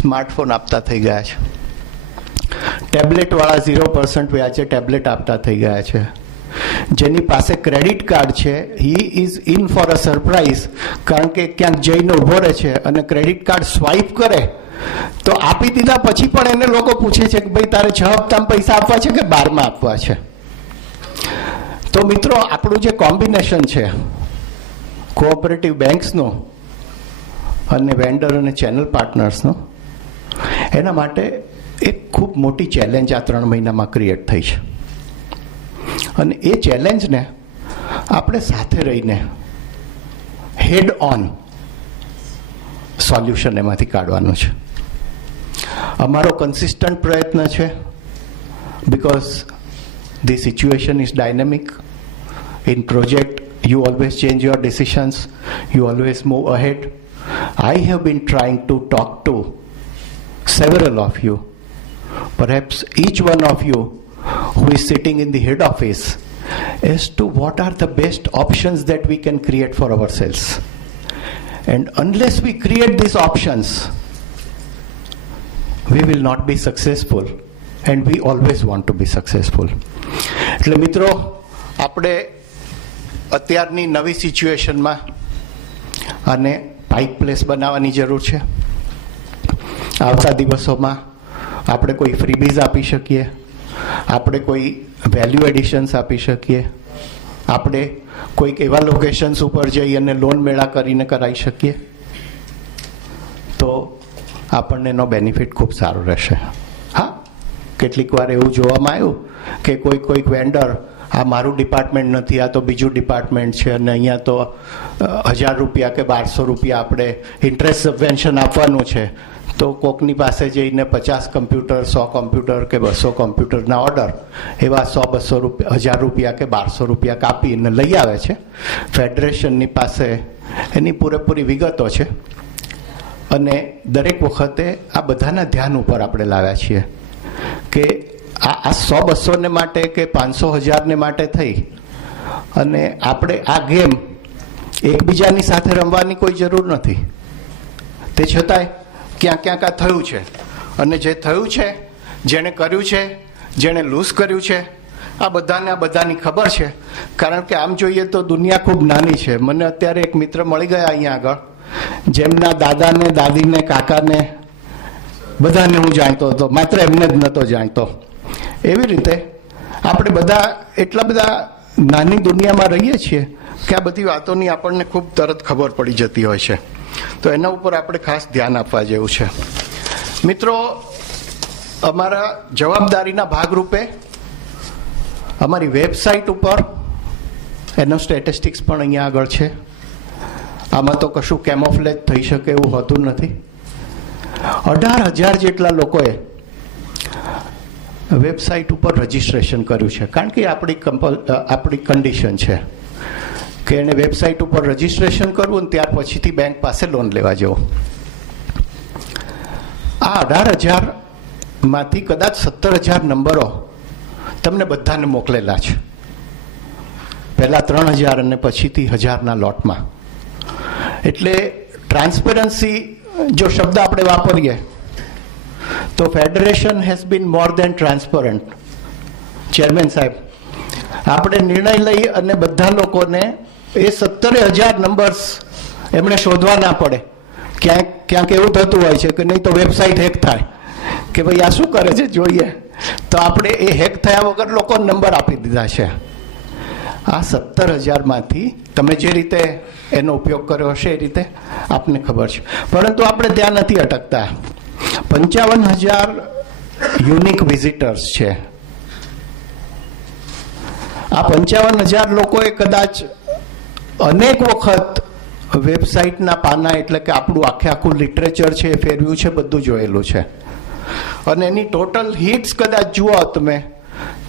Smartphone આપતા થઈ ગયા છે, ટેબ્લેટવાળા 0% વ્યાજે ટેબ્લેટ આપતા થઈ ગયા છે, જેની પાસે ક્રેડિટ કાર્ડ છે he is in for a surprise, કારણ કે ક્યાંક જઈને ઊભો રહે છે અને ક્રેડિટ કાર્ડ સ્વાઇપ કરે તો આપી દીધા પછી પણ એને લોકો પૂછે છે કે ભાઈ તારે 6 હપ્તામાં પૈસા આપવા છે કે 12માં આપવા છે. તો મિત્રો, આપણું જે કોમ્બિનેશન છે કોઓપરેટિવ બેંક્સનું અને વેન્ડર અને ચેનલ પાર્ટનર્સનું, એના માટે એક ખૂબ મોટી ચેલેન્જ આ 3 મહિનામાં ક્રિએટ થઈ છે. અને એ ચેલેન્જને આપણે સાથે રહીને હેડ ઓન સોલ્યુશન એમાંથી કાઢવાનું છે. અમારો કન્સિસ્ટન્ટ પ્રયત્ન છે, because the situation is dynamic. In project you always change your decisions, you always move ahead. I have been trying to talk to several of you, perhaps each one of you who is sitting in the head office, as to what are the best options that we can create for ourselves. And unless we create these options, we will not be successful, and we always want to be successful. એટલે મિત્રો, આપણે અત્યારની નવી સિચ્યુએશનમાં અને pipe place બનાવવાની જરૂર છે. આવતા દિવસોમાં આપણે કોઈ ફ્રીબીઝ આપી શકીએ, આપણે કોઈ વેલ્યુ એડિશન્સ આપી શકીએ, આપણે કોઈક એવા લોકેશન્સ ઉપર જઈ અને લોન મેળા કરીને કરાવી શકીએ, તો આપણને એનો બેનિફિટ ખૂબ સારો રહેશે. હા, કેટલીક વાર એવું જોવામાં આવ્યું કે કોઈક વેન્ડર, આ મારું ડિપાર્ટમેન્ટ નથી, આ તો બીજું ડિપાર્ટમેન્ટ છે, અને અહીંયા તો 1000 રૂપિયા કે 1200 રૂપિયા આપણે ઇન્ટરેસ્ટ સબવેન્શન આપવાનું છે, તો કોકની પાસે જઈને 50 કમ્પ્યુટર, 100 કમ્પ્યુટર કે 200 કમ્પ્યુટરના ઓર્ડર એવા 100-200 રૂપિયા, 1000 રૂપિયા કે 1200 રૂપિયા કાપીને લઈ આવે છે. ફેડરેશનની પાસે એની પૂરેપૂરી વિગતો છે, અને દરેક વખતે આ બધાના ધ્યાન ઉપર આપણે લાવ્યા છીએ કે આ 100-200 ને માટે કે 500-1000 ને માટે થઈ અને આપણે આ ગેમ એકબીજાની સાથે રમવાની કોઈ જરૂર નથી. તે છતાંય ક્યાંક ક્યાંક આ થયું છે, અને જે થયું છે, જેણે કર્યું છે, જેણે લૂઝ કર્યું છે, આ બધાની ખબર છે. કારણ કે આમ જોઈએ તો દુનિયા ખૂબ નાની છે. મને અત્યારે એક મિત્ર મળી ગયા અહીંયા આગળ, જેમના દાદાને, દાદીને, કાકાને બધાને હું જાણતો હતો, માત્ર એમને જ નહોતો જાણતો. એવી રીતે આપણે બધા એટલા બધા નાની દુનિયામાં રહીએ છીએ કે આ બધી વાતોની આપણને ખૂબ તરત ખબર પડી જતી હોય છે. તો એના ઉપર આપણે ખાસ ધ્યાન આપવા જેવું છે. મિત્રો, અમારા જવાબદારીના ભાગરૂપે અમારી વેબસાઇટ ઉપર એનો સ્ટેટિસ્ટિક્સ પણ અહીંયા આગળ છે. આમાં તો કશું કેમોફ્લેજ થઈ શકે એવું હોતું નથી. 18,000 જેટલા લોકોએ વેબસાઇટ ઉપર રજીસ્ટ્રેશન કર્યું છે, કારણ કે આપણી કન્ડિશન છે કે એને વેબસાઇટ ઉપર રજીસ્ટ્રેશન કરવું ને ત્યાર પછીથી બેંક પાસે લોન લેવા જવું. આ 18,000માંથી કદાચ 17,000 નંબરો તમને બધાને મોકલેલા છે, પહેલાં 3,000 અને પછીથી 1,000ના લોટમાં. એટલે ટ્રાન્સપરન્સી જો શબ્દ આપણે વાપરીએ તો federation has been more than transparent. Chairman સાહેબ, આપણે નિર્ણય લઈ અને બધા લોકોને એ 17,000 નંબર્સ એમણે શોધવા ના પડે. ક્યાંક એવું થતું હોય છે કે નહીં તો વેબસાઇટ હેક થાય કે ભાઈ આ શું કરે છે જોઈએ, તો આપણે એ હેક થયા વગર લોકોને નંબર આપી દીધા છે. આ 17,000માંથી તમે જે રીતે એનો ઉપયોગ કર્યો હશે એ રીતે આપને ખબર છે. પરંતુ આપણે ત્યાં નથી અટકતા. 55,000 યુનિક વિઝિટર્સ છે. આ 55,000 લોકોએ કદાચ અનેક વખત વેબસાઇટના પાના, એટલે કે આપણું આખું લિટરેચર છે એ ફેરવ્યું છે, બધું જોયેલું છે. અને એની ટોટલ હિટ્સ કદાચ જુઓ તમે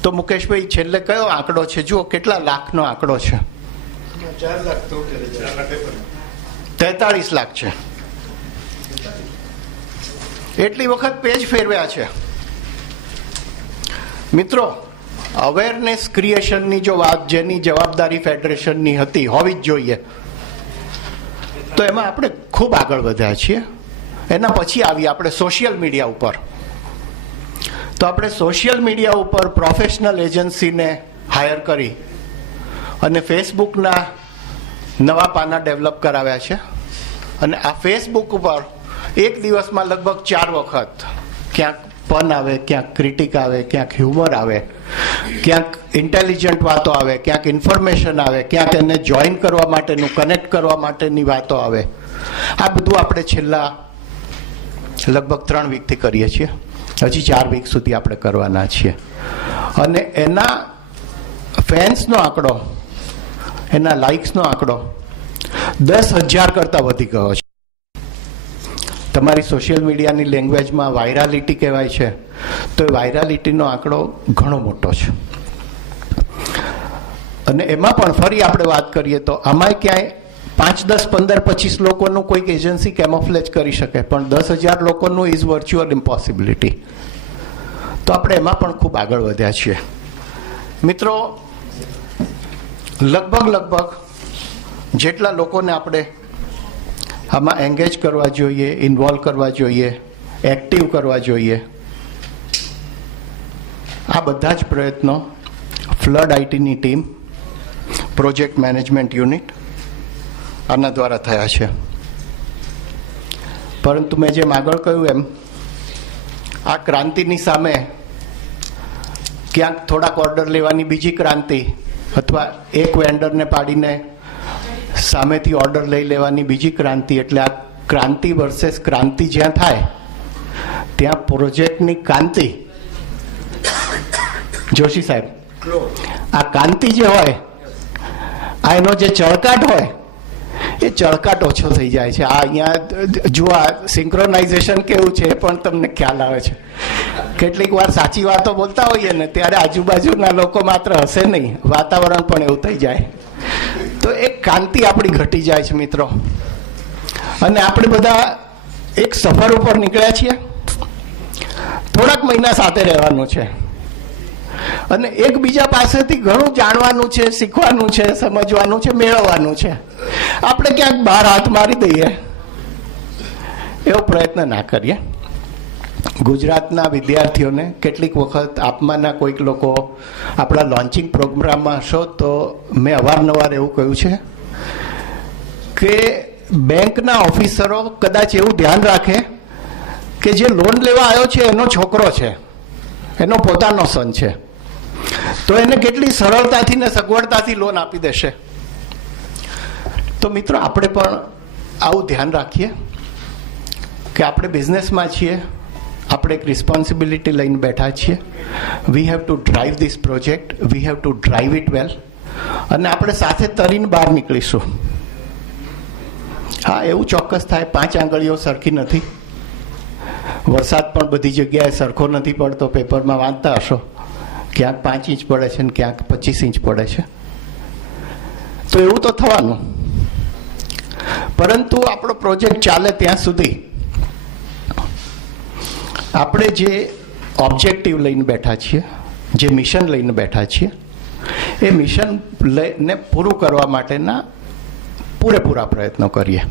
તો મુકેશભાઈ છેલ્લે કયો આંકડો છે, જુઓ કેટલા લાખનો આંકડો છે. 43 લાખ છે. એટલી વખત પેજ ફેરવ્યા છે. મિત્રો, અવેરનેસ ક્રિએશનની જો વાત, જેની જવાબદારી ફેડરેશનની હતી, હોવી જ જોઈએ, તો એમાં આપણે ખૂબ આગળ વધ્યા છીએ. એના પછી આવીએ આપણે સોશિયલ મીડિયા ઉપર. તો આપણે સોશિયલ મીડિયા ઉપર પ્રોફેશનલ એજન્સીને હાયર કરી અને ફેસબુકના નવા પાના ડેવલપ કરાવ્યા છે. અને આ ફેસબુક ઉપર એક દિવસમાં લગભગ 4 વખત ક્યાંક પન આવે, ક્યાંક ક્રિટિક આવે, ક્યાંક હ્યુમર આવે, ક્યાંક ઇન્ટેલિજન્ટ વાતો આવે, ક્યાંક ઇન્ફોર્મેશન આવે, ક્યાંક એને જોઈન કરવા માટેનું, કનેક્ટ કરવા માટેની વાતો આવે. આ બધું આપણે છેલ્લા લગભગ 3 વીકથી કરીએ છીએ. હજી 4 વીક સુધી આપણે કરવાના છીએ. અને એના ફેન્સનો આંકડો, એના લાઇક્સનો આંકડો 10,000 કરતાં વધી ગયો છે. તમારી સોશિયલ મીડિયાની લેંગ્વેજમાં વાયરાલિટી કહેવાય છે, તો એ વાયરાલિટીનો આંકડો ઘણો મોટો છે. અને એમાં પણ ફરી આપણે વાત કરીએ તો આમાંય ક્યાંય 5, 10, 15, 25 લોકોનું કોઈક એજન્સી કેમોફ્લેજ કરી શકે, પણ 10,000 લોકોનું ઇઝ વર્ચ્યુઅલ ઇમ્પોસિબિલિટી. તો આપણે એમાં પણ ખૂબ આગળ વધ્યા છીએ. મિત્રો, લગભગ જેટલા લોકોને આપણે આમાં એન્ગેજ કરવા જોઈએ, ઇન્વોલ્વ કરવા જોઈએ, એક્ટિવ કરવા જોઈએ, આ બધા જ પ્રયત્નો ફ્લડ આઈટીની ટીમ, પ્રોજેક્ટ મેનેજમેન્ટ યુનિટ આના દ્વારા થયા છે. પરંતુ મેં જેમ આગળ કહ્યું એમ આ ક્રાંતિની સામે ક્યાંક થોડાક ઓર્ડર લેવાની બીજી ક્રાંતિ, અથવા એક વેન્ડરને પાડીને સામેથી ઓર્ડર લઈ લેવાની બીજી ક્રાંતિ, એટલે આ ક્રાંતિ વર્સેસ ક્રાંતિ જ્યાં થાય ત્યાં પ્રોજેક્ટની કાંતિ, જોશી સાહેબ, આ કાંતિ જે હોય, આ એનો જે ચળકાટ હોય, એ ચળકાટ ઓછો થઈ જાય છે. આ અહીંયા જો આ સિંક્રોનાઇઝેશન કેવું છે એ પણ તમને ખ્યાલ આવે છે. કેટલીક વાર સાચી વાતો બોલતા હોઈએ ને ત્યારે આજુબાજુના લોકો માત્ર હશે નહીં, વાતાવરણ પણ એવું થઈ જાય. તો એક કાંતિ આપણી ઘટી જાય છે મિત્રો. અને આપણે બધા એક સફર ઉપર નીકળ્યા છીએ. થોડાક મહિના સાથે રહેવાનું છે અને એકબીજા પાસેથી ઘણું જાણવાનું છે, શીખવાનું છે, સમજવાનું છે, મેળવવાનું છે. આપણે ક્યાંક બહાર હાથ મારી દઈએ એવો પ્રયત્ન ના કરીએ. ગુજરાતના વિદ્યાર્થીઓને કેટલીક વખત આપમાંના કોઈક લોકો આપણા લોન્ચિંગ પ્રોગ્રામમાં હશો તો મેં અવારનવાર એવું કહ્યું છે કે બેંકના ઓફિસરો કદાચ એવું ધ્યાન રાખે કે જે લોન લેવા આવ્યો છે એનો છોકરો છે, એનો પોતાનો સન છે, તો એને કેટલી સરળતાથી ને સગવડતાથી લોન આપી દેશે. તો મિત્રો, આપણે પણ આવું ધ્યાન રાખીએ કે આપણે બિઝનેસમાં છીએ, આપણે એક રિસ્પોન્સિબિલિટી લઈને બેઠા છીએ. We have to drive this project, we have to drive it વેલ. અને આપણે સાથે તરીને બહાર નીકળીશું. હા, એવું ચોક્કસ થાય 5 આંગળીઓ સરખી નથી. વરસાદ પણ બધી જગ્યાએ સરખો નથી પડતો. પેપરમાં વાંચતા હશો, ક્યાંક 5 ઇંચ પડે છે ને ક્યાંક 25 ઇંચ પડે છે. તો એવું તો થવાનું. પરંતુ આપણો પ્રોજેક્ટ ચાલે ત્યાં સુધી આપણે જે ઓબ્જેક્ટિવ લઈને બેઠા છીએ, જે મિશન લઈને બેઠા છીએ, એ મિશન લઈને પૂરું કરવા માટેના પૂરેપૂરા પ્રયત્નો કરીએ.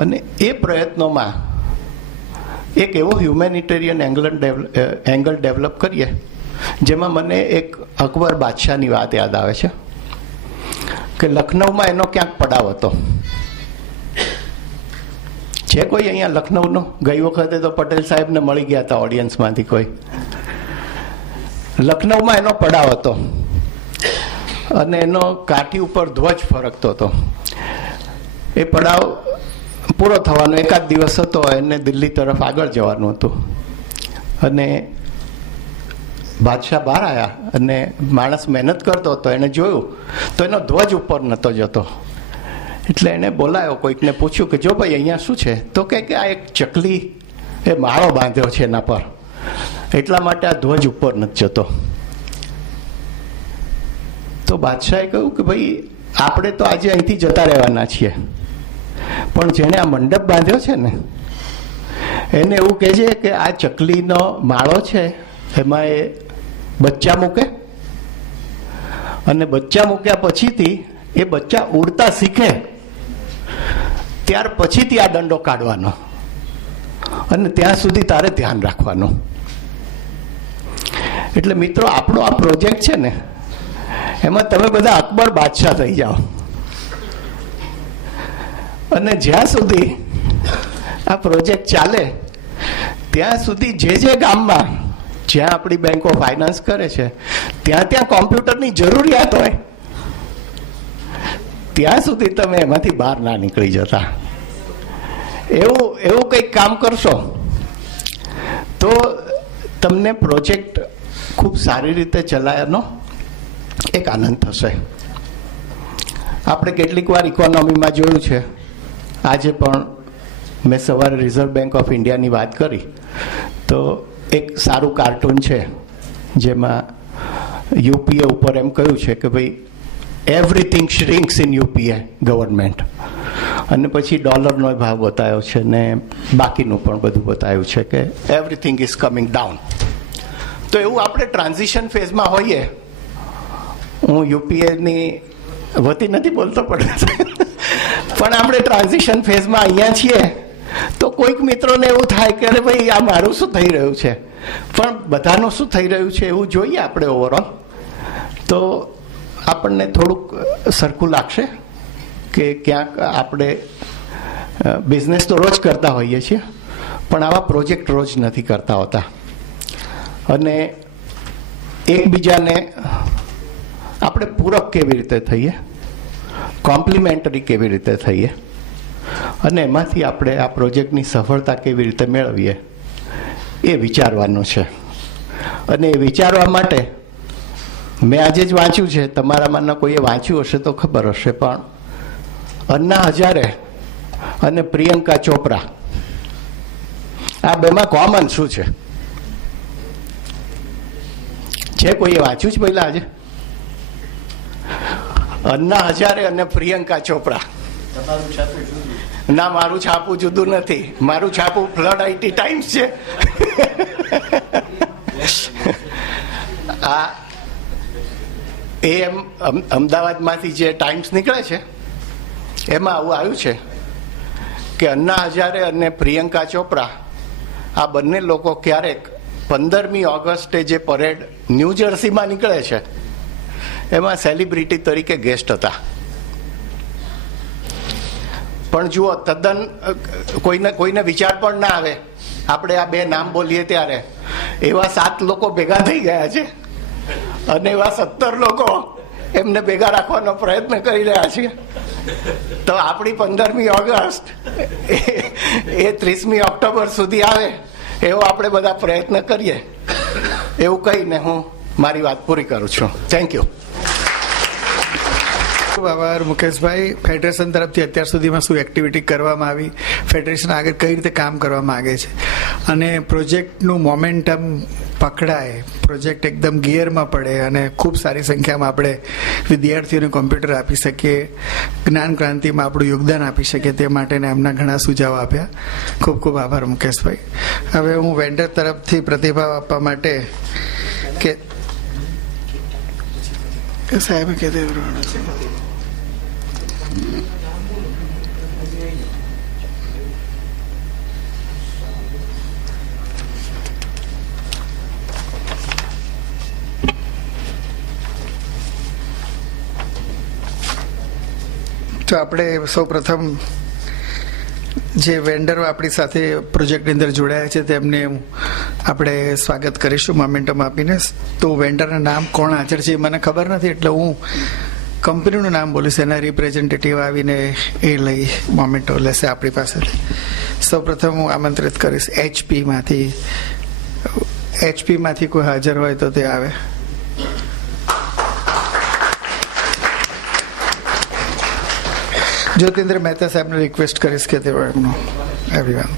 અને એ પ્રયત્નોમાં એક એવો હ્યુમેનિટેરિયન એંગલ ડેવલપ કરીએ જેમાં મને એક અકબર બાદશાહની વાત યાદ આવે છે કે લખનૌમાં એનો ક્યાંક પડાવ હતો. છે કોઈ અહીંયા લખનૌનો? ગઈ વખતે તો પટેલ સાહેબને મળી ગયા હતા ઓડિયન્સમાંથી કોઈ. લખનૌમાં એનો પડાવ હતો અને એનો કાઠી ઉપર ધ્વજ ફરકતો હતો. એ પડાવ પૂરો થવાનો એકાદ દિવસ હતો, એને દિલ્હી તરફ આગળ જવાનું હતું. અને બાદશાહ બહાર આવ્યા અને માણસ મહેનત કરતો હતો, એને જોયું તો એનો ધ્વજ ઉપર નહોતો જતો. એટલે એને બોલાયો, કોઈકને પૂછ્યું કે જો ભાઈ અહીંયા શું છે? તો કે આ એક ચકલી એ માળો બાંધ્યો છે એના પર, એટલા માટે આ ધ્વજ ઉપર નથી જતો. તો બાદશાહે કહ્યું કે ભાઈ આપણે તો આજે અહીંથી જતા રહેવાના છીએ, પણ જેણે આ મંડપ બાંધ્યો છે ને એને એવું કહેજે કે આ ચકલીનો માળો છે એમાં એ બચ્ચા મૂકે અને બચ્ચા મૂક્યા પછીથી એ બચ્ચા ઉડતા શીખે ત્યાર પછીથી આ દંડો કાઢવાનો અને ત્યાં સુધી તારે ધ્યાન રાખવાનું. એટલે મિત્રો, આપણો આ પ્રોજેક્ટ છે ને, એમાં તમે બધા અકબર બાદશાહ થઈ જાઓ. અને જ્યાં સુધી આ પ્રોજેક્ટ ચાલે ત્યાં સુધી જે ગામમાં જ્યાં આપણી બેંકો ફાઇનાન્સ કરે છે ત્યાં કોમ્પ્યુટરની જરૂરિયાત હોય ત્યાં સુધી તમે એમાંથી બહાર ના નીકળી જતા. એવું કંઈક કામ કરશો તો તમને પ્રોજેક્ટ ખૂબ સારી રીતે ચલાવવાનો એક આનંદ થશે. આપણે કેટલીક વાર ઇકોનોમીમાં જોયું છે, આજે પણ મેં સવારે રિઝર્વ બેંક ઓફ ઇન્ડિયાની વાત કરી તો એક સારું કાર્ટૂન છે જેમાં યુપીએ ઉપર એમ કહ્યું છે કે ભાઈ એવરીથિંગ શ્રિંક્સ ઇન યુપીએ ગવર્મેન્ટ, અને પછી ડોલરનો ભાવ બતાવ્યો છે ને બાકીનું પણ બધું બતાવ્યું છે કે એવરીથિંગ ઇઝ કમિંગ ડાઉન. તો એવું આપણે ટ્રાન્ઝિશન ફેઝમાં હોઈએ. હું યુપીએની વતી નથી બોલતો પણ આપણે ટ્રાન્ઝિશન ફેઝમાં અહીંયા છીએ તો કોઈક મિત્રોને એવું થાય કે અરે ભાઈ આ મારું શું થઈ રહ્યું છે, પણ બધાનું શું થઈ રહ્યું છે એવું જોઈએ આપણે ઓવરઓલ, તો આપણને થોડુંક સરખું લાગશે કે ક્યાંક આપણે બિઝનેસ તો રોજ કરતા હોઈએ છીએ પણ આવા પ્રોજેક્ટ રોજ નથી કરતા હોતા. અને એકબીજાને આપણે પૂરક કેવી રીતે થઈએ, કોમ્પ્લિમેન્ટરી કેવી રીતે થઈએ અને એમાંથી આપણે આ પ્રોજેક્ટની સફળતા કેવી રીતે મેળવીએ એ વિચારવાનું છે. અને એ વિચારવા માટે મેં આજે જ વાંચ્યું છે, તમારામાંના કોઈએ વાંચ્યું હશે તો ખબર હશે, પણ અન્ના હજારે અને પ્રિયંકા ચોપરા આ બેમાં કોમન શું છે? કોઈએ વાંચ્યું જ પહેલા આજે? અન્ના હજારે અને પ્રિયંકા ચોપરા. ના, મારું છાપું જુદું નથી, મારું છાપું ફ્લડ આઈટી ટાઈમ્સ છે. આ એમ અમદાવાદમાંથી જે ટાઈમ્સ નીકળે છે એમાં આવું આવ્યું છે કે અન્ના હજારે અને પ્રિયંકા ચોપરા આ બંને લોકો ક્યારેક 15મી ઓગસ્ટે જે પરેડ ન્યૂ જર્સીમાં નીકળે છે એમાં સેલિબ્રિટી તરીકે ગેસ્ટ હતા. પણ જુઓ, તદ્દન કોઈને વિચાર પણ ના આવે, આપણે આ બે નામ બોલીએ ત્યારે એવા 7 લોકો ભેગા થઈ ગયા છે અને એવા 17 લોકો એમને ભેગા રાખવાનો પ્રયત્ન કરી રહ્યા છે. તો આપણી 15મી ઓગસ્ટ એ 30મી ઓક્ટોબર સુધી આવે એવો આપણે બધા પ્રયત્ન કરીએ, એવું કહીને હું મારી વાત પૂરી કરું છું. Thank you. ખૂબ આભાર મુકેશભાઈ. ફેડરેશન તરફથી અત્યાર સુધીમાં શું એક્ટિવિટી કરવામાં આવી, ફેડરેશન આગળ કઈ રીતે કામ કરવા માગે છે અને પ્રોજેક્ટનું મોમેન્ટમ પકડાય, પ્રોજેક્ટ એકદમ ગિયરમાં પડે અને ખૂબ સારી સંખ્યામાં આપણે વિદ્યાર્થીઓને કોમ્પ્યુટર આપી શકીએ, જ્ઞાન ક્રાંતિમાં આપણું યોગદાન આપી શકીએ તે માટેના એમના ઘણા સુઝાવ આપ્યા. ખૂબ ખૂબ આભાર મુકેશભાઈ. હવે હું વેન્ડર તરફથી પ્રતિભાવ આપવા માટે કે સાહેબ કહેते તો આપણે સૌ પ્રથમ જે વેન્ડરો આપણી સાથે પ્રોજેક્ટની અંદર જોડાયા છે તેમને આપણે સ્વાગત કરીશું મોમેન્ટમ આપીને. તો વેન્ડરના નામ કોણ હાજર છે મને ખબર નથી, એટલે હું કંપનીનું નામ બોલીશ, એના રિપ્રેઝેન્ટેટિવ આવીને એ લઈ મોમેન્ટો લેશે આપણી પાસેથી. સૌ પ્રથમ હું આમંત્રિત કરીશ એચપીમાંથી કોઈ હાજર હોય તો તે આવે. જ્યોતિન્દ્ર મહેતા સાહેબને રિક્વેસ્ટ કરીશ કે તેઓ એમનું એવરીવન